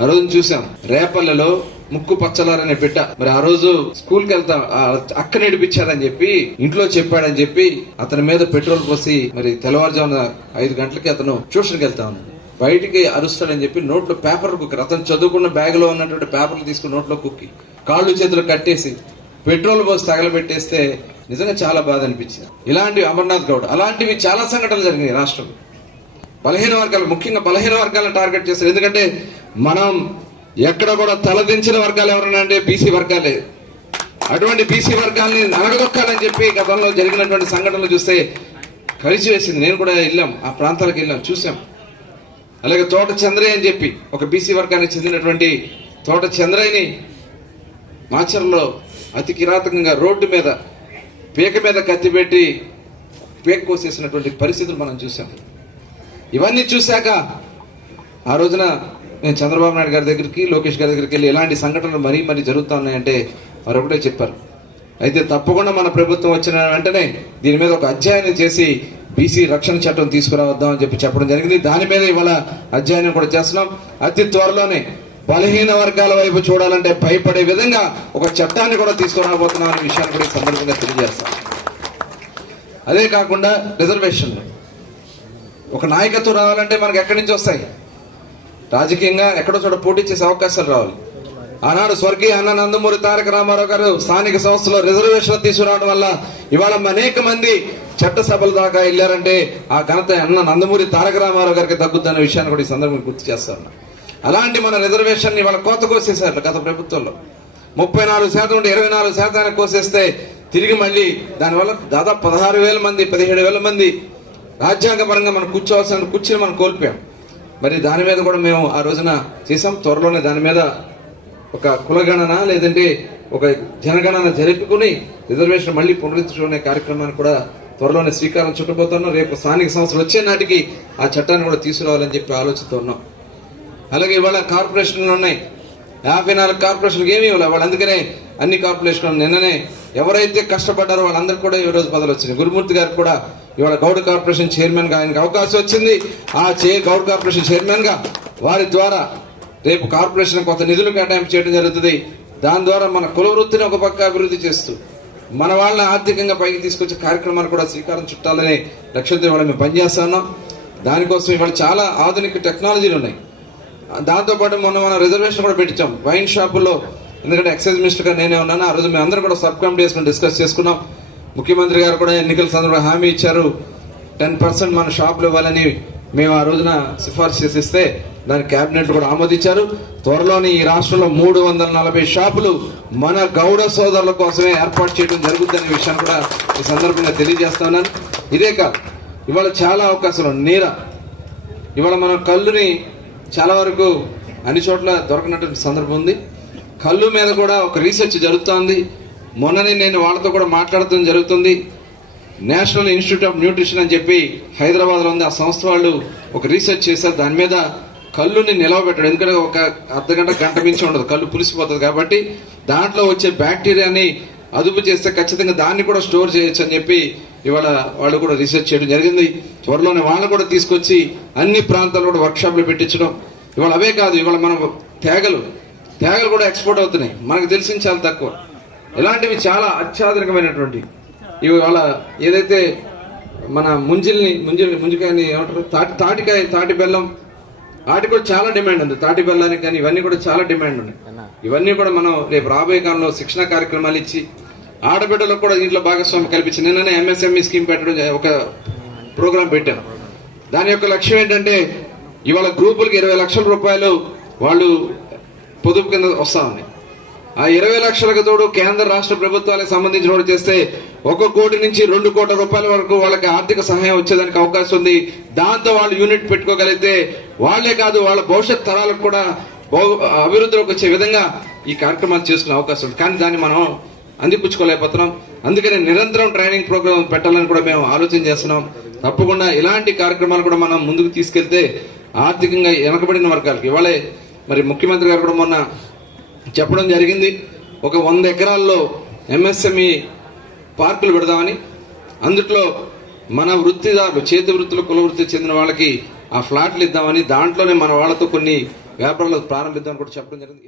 ఆ రోజు చూసాం రేపల్లెలో ముక్కు పచ్చలారనే బిడ్డ మరి ఆ రోజు స్కూల్ కి వెళ్తా అక్క నడిపించారని చెప్పి ఇంట్లో చెప్పాడని చెప్పి అతని మీద పెట్రోల్ పోసి మరి తెల్లవారుజామున 5 గంటలకి అతను ట్యూషన్కి వెళ్తా ఉన్నాడు. బయటికి అరుస్తాడని చెప్పి నోట్లో పేపర్ కుక్కర్, అతను చదువుకున్న బ్యాగ్ లో ఉన్నటువంటి పేపర్లు తీసుకుని నోట్లో కుక్కి కాళ్ళు చేతులు కట్టేసి పెట్రోల్ పోసి తగలబెట్టేస్తే నిజంగా చాలా బాధ అనిపించింది. ఇలాంటివి అమర్నాథ్ గౌడ్ అలాంటివి చాలా సంఘటనలు జరిగినాయి రాష్ట్రంలో. బలహీన వర్గాలు, ముఖ్యంగా బలహీన వర్గాలను టార్గెట్ చేస్తారు. ఎందుకంటే మనం ఎక్కడ కూడా తలదించిన వర్గాలు ఎవరైనా అంటే బీసీ వర్గాలే. అటువంటి బీసీ వర్గాల్ని అనగదొక్కాలని చెప్పి గతంలో జరిగినటువంటి సంఘటనలు చూస్తే కలిసి వేసింది. నేను కూడా వెళ్ళాం, ఆ ప్రాంతాలకు వెళ్ళాం, చూసాం. అలాగే తోట చంద్రయ్య అని చెప్పి ఒక బీసీ వర్గానికి చెందినటువంటి తోట చంద్రయ్యని మాచర్లో అతి కిరాతకంగా రోడ్డు మీద పీక మీద కత్తి పెట్టి పీక కోసేసినటువంటి పరిస్థితులు మనం చూసాం. ఇవన్నీ చూశాక ఆ రోజున నేను చంద్రబాబు నాయుడు గారి దగ్గరికి, లోకేష్ గారి దగ్గరికి వెళ్ళి ఇలాంటి సంఘటనలు మరీ జరుగుతూ ఉన్నాయంటే మరొకటే చెప్పారు. అయితే తప్పకుండా మన ప్రభుత్వం వచ్చిన వెంటనే దీని మీద ఒక అధ్యయనం చేసి బీసీ రక్షణ చట్టం తీసుకురావద్దామని చెప్పి చెప్పడం జరిగింది. దాని మీద ఇవాళ అధ్యయనం కూడా చేస్తున్నాం. అతి త్వరలోనే బలహీన వర్గాల వైపు చూడాలంటే భయపడే విధంగా ఒక చట్టాన్ని కూడా తీసుకురాబోతున్నాం అనే విషయాన్ని కూడా ఈ సందర్భంగా తెలియజేస్తాం. అదే కాకుండా రిజర్వేషన్లు ఒక నాయకత్వం రావాలంటే మనకు ఎక్కడి నుంచి వస్తాయి? రాజకీయంగా ఎక్కడో చోట పోటీ చేసే అవకాశాలు రావాలి. ఆనాడు స్వర్గీయ అన్న నందమూరి తారక రామారావు గారు స్థానిక సంస్థలో రిజర్వేషన్లు తీసుకురావడం వల్ల ఇవాళ అనేక మంది చట్టసభల దాకా వెళ్ళారంటే ఆ ఘనత అన్న నందమూరి తారక రామారావు గారికి తగ్గుద్దన్న విషయాన్ని కూడా ఈ సందర్భంగా గుర్తు చేస్తాను. అలాంటి మన రిజర్వేషన్ ఇవాళ కోత కోసేశారు గత ప్రభుత్వంలో. 34% నుండి 24% కోసేస్తే తిరిగి మళ్ళీ దానివల్ల దాదాపు 16,000 మంది 17,000 మంది రాజ్యాంగపరంగా మనం కూర్చోవలసిన కుర్చీని మనం కోల్పోయాం. మరి దాని మీద కూడా మేము ఆ రోజున చేసాం. త్వరలోనే దాని మీద ఒక కులగణన లేదంటే ఒక జనగణన జరుపుకుని రిజర్వేషన్ మళ్ళీ పునరుద్ధరించుకునే కార్యక్రమాన్ని కూడా త్వరలోనే శ్రీకారం చుట్టబోతున్నాం. రేపు స్థానిక సంస్థలు వచ్చే నాటికి ఆ చట్టాన్ని కూడా తీసుకురావాలని చెప్పి ఆలోచిస్తూ ఉన్నాం. అలాగే ఇవాళ కార్పొరేషన్లు ఉన్నాయి, 54 కార్పొరేషన్లకు ఏమీ ఇవ్వాలి. వాళ్ళు అందుకనే అన్ని కార్పొరేషన్లు నిన్ననే ఎవరైతే కష్టపడ్డారో వాళ్ళందరికీ కూడా ఈ రోజు పదవులు వచ్చినాయి. గురుమూర్తి గారికి కూడా ఇవాళ గౌడ్ కార్పొరేషన్ చైర్మన్ గా ఆయనకు అవకాశం వచ్చింది. ఆ గౌడ్ కార్పొరేషన్ చైర్మన్ గా వారి ద్వారా రేపు కార్పొరేషన్ కొంత నిధులు కేటాయింపు చేయడం జరుగుతుంది. దాని ద్వారా మన కుల వృత్తిని ఒక పక్క అభివృద్ధి చేస్తూ మన వాళ్ళని ఆర్థికంగా పైకి తీసుకొచ్చే కార్యక్రమాలు కూడా శ్రీకారం చుట్టాలనే లక్ష్యంతో ఇవాళ మేము పనిచేస్తా ఉన్నాం. దానికోసం ఇవాళ చాలా ఆధునిక టెక్నాలజీలు ఉన్నాయి. దాంతోపాటు మనం రిజర్వేషన్ కూడా పెట్టించాం వైన్ షాపుల్లో. ఎందుకంటే ఎక్సైజ్ మినిస్టర్ గా నేనే ఉన్నాను. ఆ రోజు మేము అందరం కూడా సబ్ కమిటీ వేసుకుని డిస్కస్ చేసుకున్నాం. ముఖ్యమంత్రి గారు కూడా ఎన్నికల సందర్భంగా హామీ ఇచ్చారు, 10% మన షాపులు ఇవ్వాలని మేము ఆ రోజున సిఫార్సు చేసిస్తే దాని కేబినెట్ కూడా ఆమోదించారు. త్వరలోనే ఈ రాష్ట్రంలో 340 షాపులు మన గౌడ సోదరుల కోసమే ఏర్పాటు చేయడం జరుగుతుందనే విషయాన్ని కూడా ఈ సందర్భంగా తెలియజేస్తున్నాను. ఇదే కాదు, ఇవాళ చాలా అవకాశాలు. ఇవాళ మనం కళ్ళుని చాలా వరకు అన్ని చోట్ల దొరకనటువంటి సందర్భం ఉంది. కళ్ళు మీద కూడా ఒక రీసెర్చ్ జరుగుతోంది. మొన్ననే నేను వాళ్ళతో కూడా మాట్లాడటం జరుగుతుంది. నేషనల్ ఇన్స్టిట్యూట్ ఆఫ్ న్యూట్రిషన్ అని చెప్పి హైదరాబాద్లో ఉంది. ఆ సంస్థ వాళ్ళు ఒక రీసెర్చ్ చేశారు. దాని మీద కళ్ళుని నిలవబెట్టడం, ఎందుకంటే ఒక గంట మించి ఉండదు, కళ్ళు పులిసిపోతుంది. కాబట్టి దాంట్లో వచ్చే బ్యాక్టీరియాని అదుపు చేస్తే ఖచ్చితంగా దాన్ని కూడా స్టోర్ చేయొచ్చు అని చెప్పి ఇవాళ వాళ్ళు కూడా రీసెర్చ్ చేయడం జరిగింది. త్వరలోనే వాళ్ళు కూడా తీసుకొచ్చి అన్ని ప్రాంతాల్లో కూడా వర్క్షాప్లు పెట్టించడం. ఇవాళ అవే కాదు, ఇవాళ మనం తేగలు కూడా ఎక్స్పోర్ట్ అవుతున్నాయి. మనకు తెలిసిన చాలా తక్కువ. ఇలాంటివి చాలా అత్యాధునికమైనటువంటి ఇవాళ ఏదైతే మన ముంజికాయని ఏమంటారు, తాటి బెల్లం, వాటికి కూడా చాలా డిమాండ్ ఉంది. తాటి బెల్లానికి కానీ ఇవన్నీ కూడా చాలా డిమాండ్ ఉన్నాయి. ఇవన్నీ కూడా మనం రేపు రాబోయే కాలంలో శిక్షణ కార్యక్రమాలు ఇచ్చి ఆడబిడ్డలకు కూడా దీంట్లో భాగస్వామ్యం కల్పించి నిన్ననే MSME స్కీమ్ పెట్టడం, ఒక ప్రోగ్రాం పెట్టాను. దాని యొక్క లక్ష్యం ఏంటంటే ఇవాళ గ్రూపులకి 20 లక్షల రూపాయలు వాళ్ళు పొదుపు కింద వస్తా ఉన్నాయి. ఆ 20 లక్షలకు తోడు కేంద్ర రాష్ట్ర ప్రభుత్వాలకు సంబంధించిన వాడు చేస్తే 1 కోటి నుంచి 2 కోట్ల రూపాయల వరకు వాళ్ళకి ఆర్థిక సహాయం వచ్చేదానికి అవకాశం ఉంది. దాంతో వాళ్ళు యూనిట్ పెట్టుకోగలిగితే వాళ్లే కాదు, వాళ్ళ భవిష్యత్ తరాలకు కూడా అభివృద్ధిలోకి వచ్చే విధంగా ఈ కార్యక్రమాలు చేసుకునే అవకాశం ఉంది. కానీ దాన్ని మనం అందిపుచ్చుకోలేకపోతున్నాం. అందుకని నిరంతరం ట్రైనింగ్ ప్రోగ్రామ్ పెట్టాలని కూడా మేము ఆలోచన చేస్తున్నాం. తప్పకుండా ఇలాంటి కార్యక్రమాలు కూడా మనం ముందుకు తీసుకెళ్తే ఆర్థికంగా వెనకబడిన వర్గాలకి ఇవాళే మరి ముఖ్యమంత్రి గారు కూడా మొన్న చెప్పడం జరిగింది, ఒక 100 ఎకరాల్లో MSME పార్కులు పెడదామని. అందుట్లో మన వృత్తిదారులు, చేతి వృత్తులు, కుల వృత్తి చెందిన వాళ్ళకి ఆ ఫ్లాట్లు ఇద్దామని, దాంట్లోనే మన వాళ్ళతో కొన్ని వ్యాపారాలు ప్రారంభిద్దామని కూడా చెప్పడం జరిగింది.